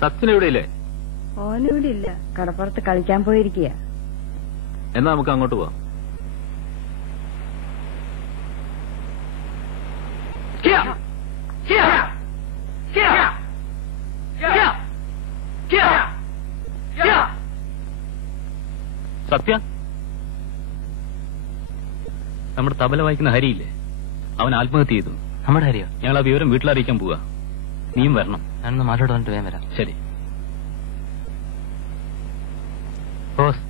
സത്യനെവിടെയില്ലേ? ഓനിവിടെ ഇല്ല, കടപ്പുറത്ത് കളിക്കാൻ പോയിരിക്കുക. എന്നാ നമുക്ക് അങ്ങോട്ട് പോവാം. സത്യ, നമ്മുടെ തബല വായിക്കുന്ന ഹരിയില്ലേ, അവൻ ആത്മഹത്യ ചെയ്തു. നമ്മുടെ ഹരിയോ? ഞങ്ങൾ ആ വിവരം വീട്ടിലറിയിക്കാൻ പോവാ. നീയും വരണം. ഞാനൊന്ന് മാറ്റോട്ട് വന്നിട്ട് വേഗം വരാം. ശരി ബോസ്.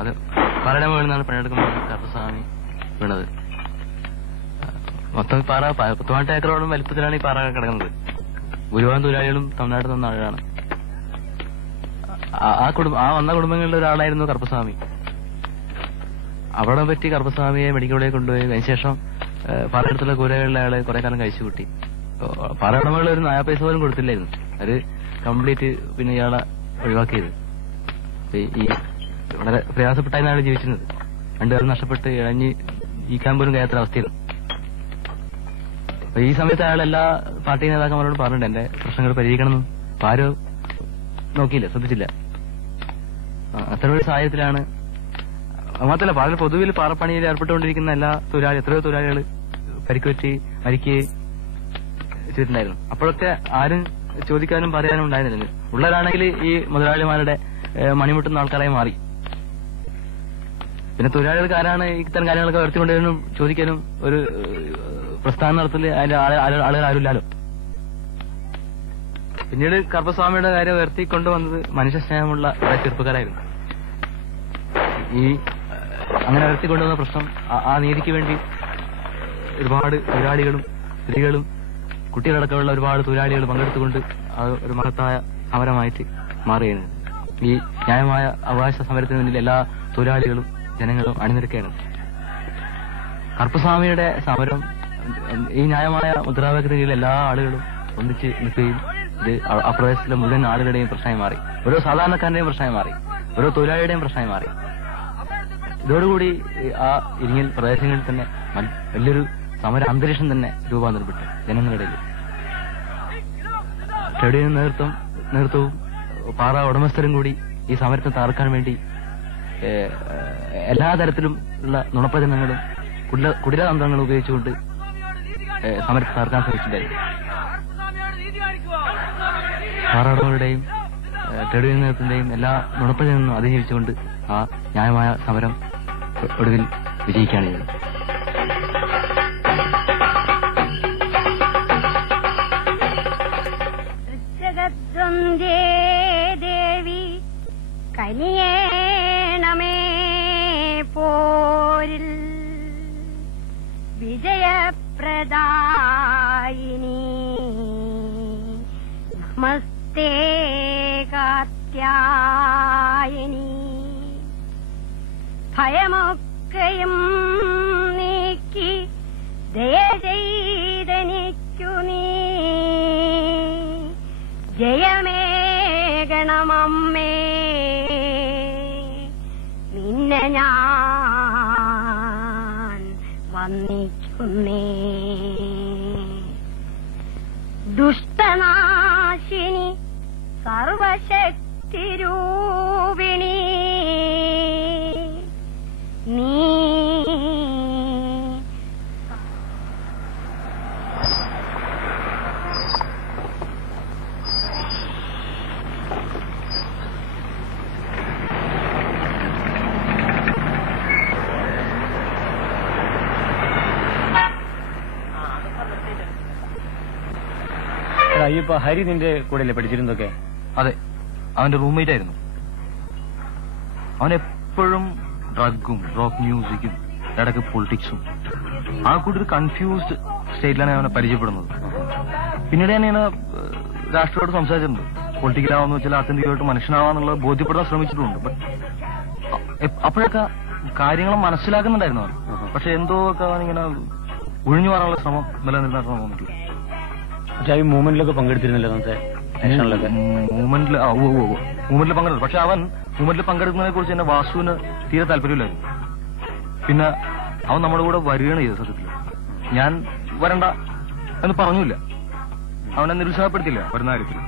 അത് പാറയുടെ മുകളിൽ നിന്നാണ് പണിയെടുക്കുമ്പോൾ കറുപ്പസ്വാമി വീണത്. മൊത്തം പാറ 10 ഏക്കറോളം വലിപ്പത്തിലാണ് ഈ പാറ കിടക്കുന്നത്. ഭൂരിഭാഗം തൊഴിലാളികളും തമിഴ്നാട്ടിൽ നിന്ന ആളുകളാണ്. ആ വന്ന കുടുംബങ്ങളിലെ ഒരാളായിരുന്നു കറുപ്പസ്വാമി. അവിടെ പറ്റി കറുപ്പസ്വാമിയെ മെഡിക്കൽ കോളേജിൽ കൊണ്ടുപോയി. അതിനുശേഷം പാറയെടുത്തുള്ള കൂരകളിലെ ആള് കുറെ കാലം കഴിച്ചു കൂട്ടി. പാറ ഉടമകൾ ഒരു 4 പൈസ പോലും കൊടുത്തില്ലായിരുന്നു. അത് കംപ്ലീറ്റ് പിന്നെ ഇയാളെ ഒഴിവാക്കിയത്. ഈ വളരെ പ്രയാസപ്പെട്ടാണ് ജീവിച്ചിരുന്നത്. 2 പേരും നഷ്ടപ്പെട്ട് ഇഴഞ്ഞ് ജീവിക്കാൻ പോലും കഴിയാത്ത അവസ്ഥയായിരുന്നു. അപ്പൊ ഈ സമയത്ത് അയാൾ എല്ലാ പാർട്ടി നേതാക്കന്മാരോടും പറഞ്ഞിട്ടുണ്ട് എന്റെ പ്രശ്നങ്ങൾ പരിഹരിക്കണമെന്നും. ആരും നോക്കിയില്ല, ശ്രദ്ധിച്ചില്ല. അത്തരമൊരു സാഹചര്യത്തിലാണ്. മാത്രമല്ല പൊതുവിൽ പാറപ്പണിയിൽ ഏർപ്പെട്ടുകൊണ്ടിരിക്കുന്ന എത്രയോ തൊഴിലാളികൾ പരിക്കുപറ്റി മരിക്കുകയും ചെയ്തിട്ടുണ്ടായിരുന്നു. അപ്പോഴൊക്കെ ആരും ചോദിക്കാനും പറയാനും ഉണ്ടായിരുന്നില്ല. ഉള്ളവരാണെങ്കിൽ ഈ മുതലാളിമാരുടെ മണിമുട്ടുന്ന ആൾക്കാരായി മാറി. പിന്നെ തൊഴിലാളികൾക്ക് ആരാണ് ഇത്തരം കാര്യങ്ങളൊക്കെ ഉയർത്തിക്കൊണ്ടുവരാനും ചോദിക്കാനും ഒരു പ്രസ്ഥാനം നടത്തല് അതിന്റെ ആളുകൾ ആരുമില്ലല്ലോ. പിന്നീട് കറുപ്പസ്വാമിയുടെ കാര്യം ഉയർത്തിക്കൊണ്ടുവന്നത് മനുഷ്യ സ്നേഹമുള്ള ചെറുപ്പക്കാരായിരുന്നു. ഈ അങ്ങനെ ഉയർത്തിക്കൊണ്ടുവന്ന പ്രശ്നം ആ നീതിക്ക് വേണ്ടി ഒരുപാട് തൊഴിലാളികളും സ്ത്രീകളും കുട്ടികളടക്കമുള്ള ഒരുപാട് തൊഴിലാളികൾ പങ്കെടുത്തുകൊണ്ട് ഒരു മഹത്തായ സമരമായിട്ട് മാറുകയാണ്. ഈ ന്യായമായ അവകാശ സമരത്തിന് മുന്നിൽ എല്ലാ തൊഴിലാളികളും ജനങ്ങളും അണിനിരക്കുകയാണ്. കറുപ്പസ്വാമിയുടെ സമരം ഈ ന്യായമായ മുദ്രാവാക്യത്തിൽ എല്ലാ ആളുകളും ഒന്നിച്ച് നിൽക്കുകയും ഇത് ആ പ്രദേശത്തിലെ മുഴുവൻ ആളുകളുടെയും പ്രശ്നമായി മാറി. ഓരോ സാധാരണക്കാരന്റെയും പ്രശ്നമായി മാറി. ഓരോ തൊഴിലാളിയുടെയും പ്രശ്നമായി മാറി. ഇതോടുകൂടി ആ ഇരിങ്ങൽ പ്രദേശങ്ങളിൽ തന്നെ വലിയൊരു സമര അന്തരീക്ഷം തന്നെ രൂപാന്തരപ്പെട്ടു ജനങ്ങളുടെ ഇടയിൽ. ട്രേഡ് യൂണിയൻ നേതൃത്വവും പാറ ഉടമസ്ഥരും കൂടി ഈ സമരത്തെ തകർക്കാൻ വേണ്ടി എല്ലാ തരത്തിലും ഉള്ള നുണപ്രചരണങ്ങളും കുടിലതന്ത്രങ്ങളും ഉപയോഗിച്ചുകൊണ്ട് സമരത്തെ തകർക്കാൻ ശ്രമിച്ചിട്ടുണ്ടായിരുന്നു. പാറ ഉടമകളുടെയും ട്രേഡ് യൂണിയൻ നേതൃത്വത്തിന്റെയും എല്ലാ നുണപ്രചരണങ്ങളും അതിജീവിച്ചുകൊണ്ട് ആ ന്യായമായ സമരം ഒടുവിൽ വിജയിക്കുകയാണ് ചെയ്തത്. ദേവി കനിയേണമേ പോരിൽ വിജയപ്രദായിനി നമസ്തേ കാത്യായനി ഭയമൊക്കെയും നീക്കി ദയ ചെയ്തനിക്കു നീ ജയമേകണമമ്മേ നിന്നെ ഞാൻ വന്ദിക്കുന്നേ. ദുഷ്ടനാശിനി സർവശക്തിരൂപിണി നീ അയ്യപ്പ, ഹരി നിന്റെ കൂടെയല്ലേ പഠിച്ചിരുന്നതൊക്കെ? അതെ, അവന്റെ റൂംമേറ്റ് ആയിരുന്നു. അവൻ എപ്പോഴും ഡ്രഗും റോക്ക് മ്യൂസിക്കും ഇടയ്ക്ക് പൊളിറ്റിക്സും ആ കൂടി ഒരു കൺഫ്യൂസ്ഡ് സ്റ്റേറ്റിലാണ് ഞാൻ അവനെ പരിചയപ്പെടുന്നത്. പിന്നീട് ഞാൻ ഇങ്ങനെ രാഷ്ട്രീയമായിട്ട് സംസാരിച്ചിട്ടുണ്ട്. പൊളിറ്റിക്കലാവെന്ന് വെച്ചാൽ ആത്യന്തികമായിട്ട് മനുഷ്യനാവാന്നുള്ളത് ബോധ്യപ്പെടാൻ ശ്രമിച്ചിട്ടുണ്ട്. ബട്ട് അപ്പോഴൊക്കെ കാര്യങ്ങൾ മനസ്സിലാക്കുന്നുണ്ടായിരുന്നു അവൻ. പക്ഷെ എന്തോ ഒക്കെ അവനിങ്ങനെ ഒഴിഞ്ഞു മാറാനുള്ള ശ്രമം നിലനിന്നിട്ടാണ് തോന്നിയിട്ടില്ല. പക്ഷെ ഈ മൂവ്മെന്റിലൊക്കെ പങ്കെടുത്തിരുന്നല്ലോ അന്നത്തെ മൂവ്മെന്റിൽ പങ്കെടുത്തു. പക്ഷെ അവൻ മൂവ്മെന്റിൽ പങ്കെടുക്കുന്നതിനെ കുറിച്ച് തന്നെ വാസുവിന് തീരെ താല്പര്യമില്ലായിരുന്നു. പിന്നെ അവൻ നമ്മുടെ കൂടെ വരികയാണ് ചെയ്തത്. സത്യത്തിൽ ഞാൻ വരണ്ട എന്ന് പറഞ്ഞില്ല, അവനെ നിരുത്സാഹപ്പെടുത്തില്ല വരുന്ന കാര്യത്തിൽ.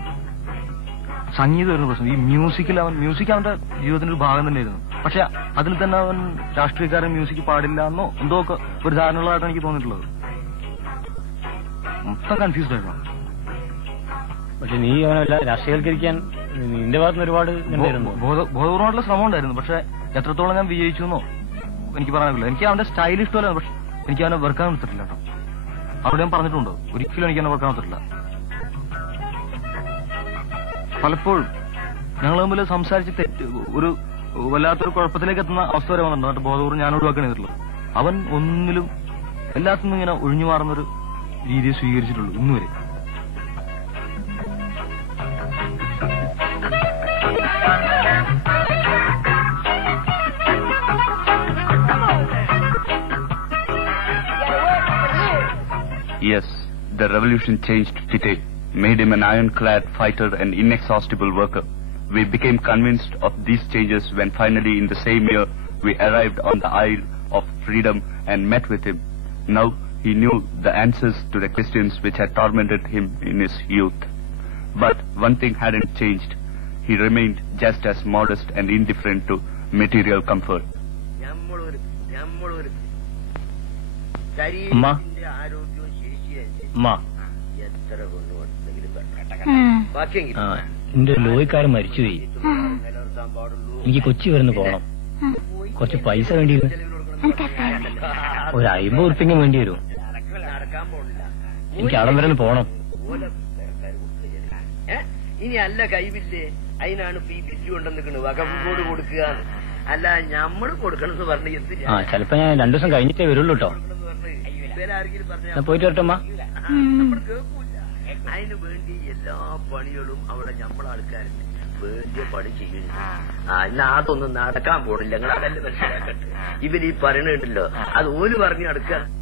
സംഗീതം ഒരു പ്രശ്നം. ഈ മ്യൂസിക് അവന്റെ ജീവിതത്തിന്റെ ഒരു ഭാഗം തന്നെയായിരുന്നു. പക്ഷെ അതിൽ തന്നെ അവൻ രാഷ്ട്രീയക്കാരൻ മ്യൂസിക് പാടില്ല എന്നോ എന്തോ ഒക്കെ ഒരു ധാരണകളായിട്ടാണ് എനിക്ക് തോന്നിയിട്ടുള്ളത്. മൊത്തം കൺഫ്യൂസ്ഡ് ആയിരുന്നു. പക്ഷെ നീ അവനല്ല രാഷ്ട്രീയവൽക്കരിക്കാൻ നിന്റെ ഭാഗത്തുനിന്ന് ഒരുപാട് ബോധപൂർവ്വമായിട്ടുള്ള ശ്രമം ഉണ്ടായിരുന്നു. പക്ഷെ എത്രത്തോളം ഞാൻ വിജയിച്ചു എന്നോ എനിക്ക് പറയാനില്ല. എനിക്ക് അവന്റെ സ്റ്റൈൽ ഇഷ്ടമല്ല. പക്ഷെ എനിക്ക് അവനെ വെറുക്കാൻ നിർത്തിട്ടില്ല കേട്ടോ. അവിടെ ഞാൻ പറഞ്ഞിട്ടുണ്ട്, ഒരിക്കലും എനിക്ക് അവനെ വെറുക്കാൻ നിർത്തിട്ടില്ല. പലപ്പോഴും ഞങ്ങൾ തമ്മിൽ സംസാരിച്ച് ഒരു വല്ലാത്തൊരു കുഴപ്പത്തിലേക്ക് എത്തുന്ന അവസ്ഥ വരെ വന്നിട്ടുണ്ട്. എന്നിട്ട് ബോധപൂർവ്വം ഞാൻ ഒഴിവാക്കാൻ ചെയ്തിട്ടുള്ളത്. അവൻ ഒന്നിലും എല്ലാത്തിനും ഇങ്ങനെ ഒഴിഞ്ഞു മാറുന്നൊരു രീതിയെ സ്വീകരിച്ചിട്ടുള്ളൂ ഇന്നുവരെ. Yes, the revolution changed Tite, made him an ironclad fighter and inexhaustible worker. We became convinced of these changes when finally in the same year we arrived on the Isle of Freedom and met with him. Now he knew the answers to the questions which had tormented him in his youth. But one thing hadn't changed. He remained just as modest and indifferent to material comfort. എന്റെ ലോഹിക്കാരൻ മരിച്ചുപോയി. എനിക്ക് കൊച്ചി വരുന്ന പോണം. കുറച്ച് പൈസ വേണ്ടിയിരുന്നു. ഒരു 50 ഉറുപ്പിക വേണ്ടി വരും. എനിക്ക് അവിടം വരെ പോണം. ഇനി അല്ല കൈവില്ലേ, അതിനാണ് ഇപ്പൊ ഈ ബില്ല് കൊണ്ടുവന്നിക്കണ് വകഫോട് കൊടുക്കുക. അല്ല ഞമ്മള് കൊടുക്കണമെന്ന് പറഞ്ഞു. ചിലപ്പോ ഞാൻ 2 ദിവസം കഴിഞ്ഞിട്ടേ വരുള്ളൂ കേട്ടോ. ഞാൻ പോയിട്ട് വരട്ടമ്മ. അതിനു വേണ്ടി എല്ലാ പണികളും അവിടെ ഞമ്മളാൾക്കാരുണ്ട് വേണ്ടിയ പണി ചെയ്യുന്നു. ഇന്ന് അതൊന്നും നടക്കാൻ പോണില്ല. നിങ്ങൾ അതല്ല മനസ്സിലാക്കട്ടെ. ഇവര് ഈ പറയണുണ്ടല്ലോ, അത് ഓല് പറഞ്ഞു നടക്കുക.